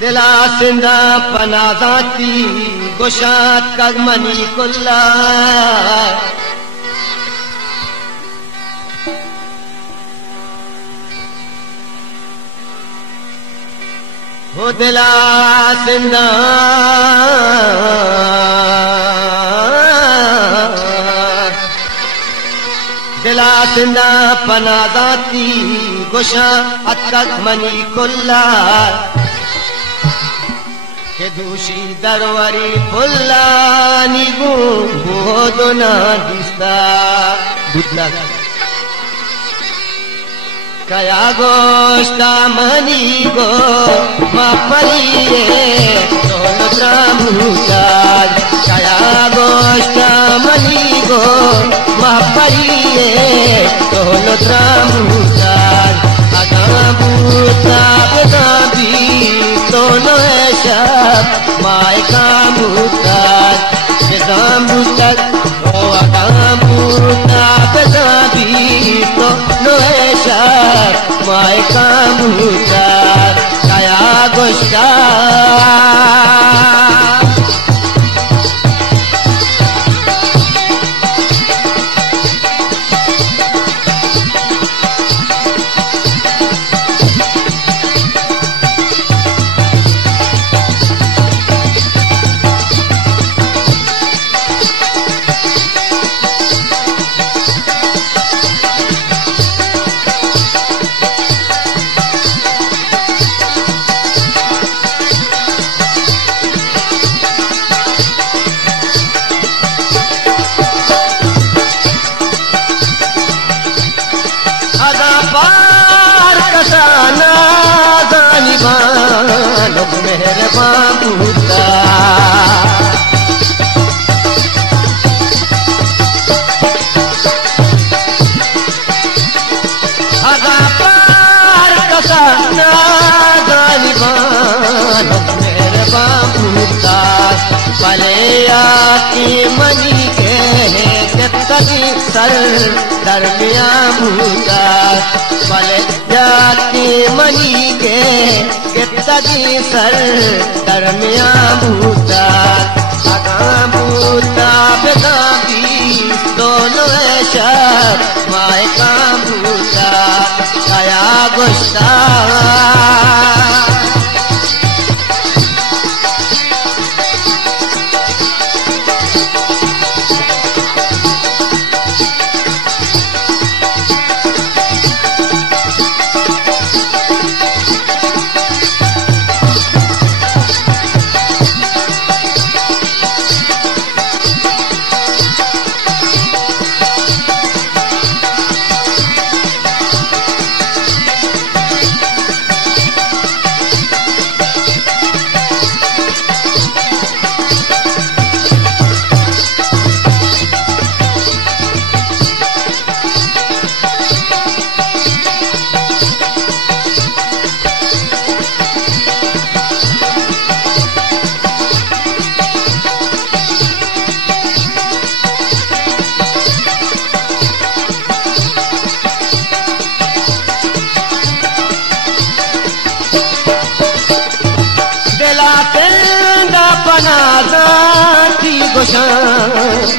दिला सिंधा पनादाती गुशात कगमनी कुल्ला हो दिला सिंधा दिला सिंधा पनादाती गुशात कगमनी कुल्ला के दूषी दरवरी फुल्लानी गो बोदना दिस्ता दुद्ला कया गोष्टा मनी गो मापलिए सोलो त्रामुचार कया गोष्टा मनी गो मापलिए सोलो त्रामुचार अगाबूता बेदाबी सोनो ऐशा माय कामुतार बेदाबूतर ओ अगाबूता बेदाबी सोनो ऐशा माय कामुतार कया गोष्टा मेहरबान होता आगा पार कसा नादानिबान मेहरबान होता भले आकी मनी के तकी सर दरमिया होता भले जाती मनी के तकी सर दरमिया भूता अगा भूता बेगाबी दोनों ऐशा माय का भूता कया गुस्सा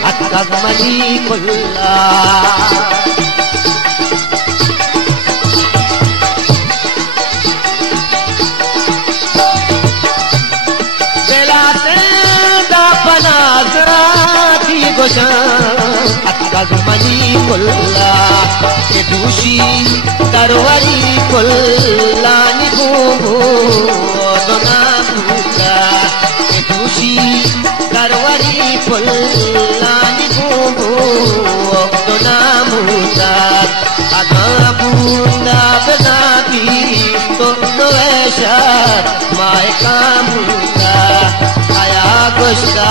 अकगमनी कुल्ला बेलाते दापना जाती गोशा अकगमनी कुल्ला के दूषी तरवरी कुल्ला निगो दोना भूता के दूषी तरवरी फुल्लानी भूभू दोना भूता अगा बूंदा बेदाबी तो ऐशा माय का भूता आया गुस्सा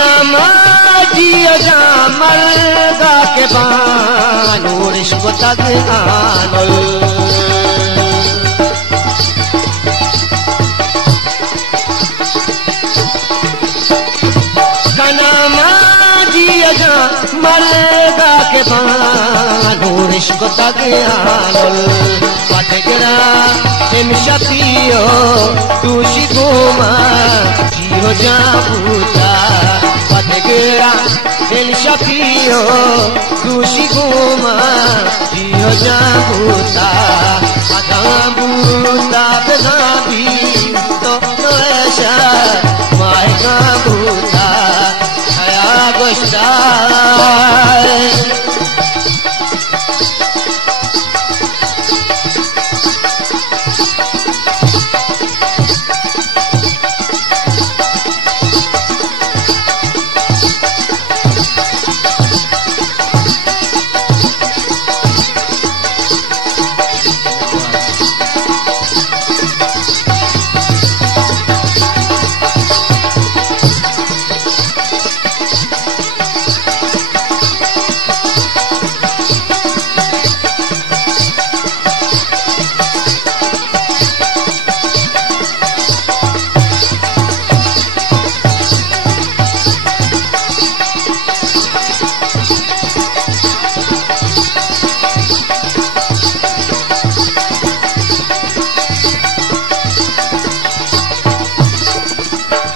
कनमा जियो जा मर्गा के बानो रिश्क तक आनुल कनमा जियो जा मर्गा के बानो रिश्क तक आनुल पतगरा इन शतियो तुशी गोमा जियो जा बूता पतगरा इन शतियो तुशी गोमा जियो जा बूता अगा बूता बना भी तो ऐसा मायका बूता छाया गोश्ता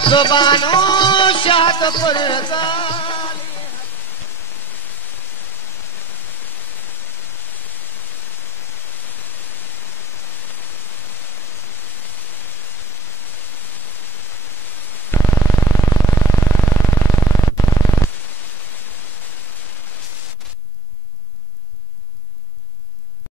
ज़ुबानो शाहतपुर का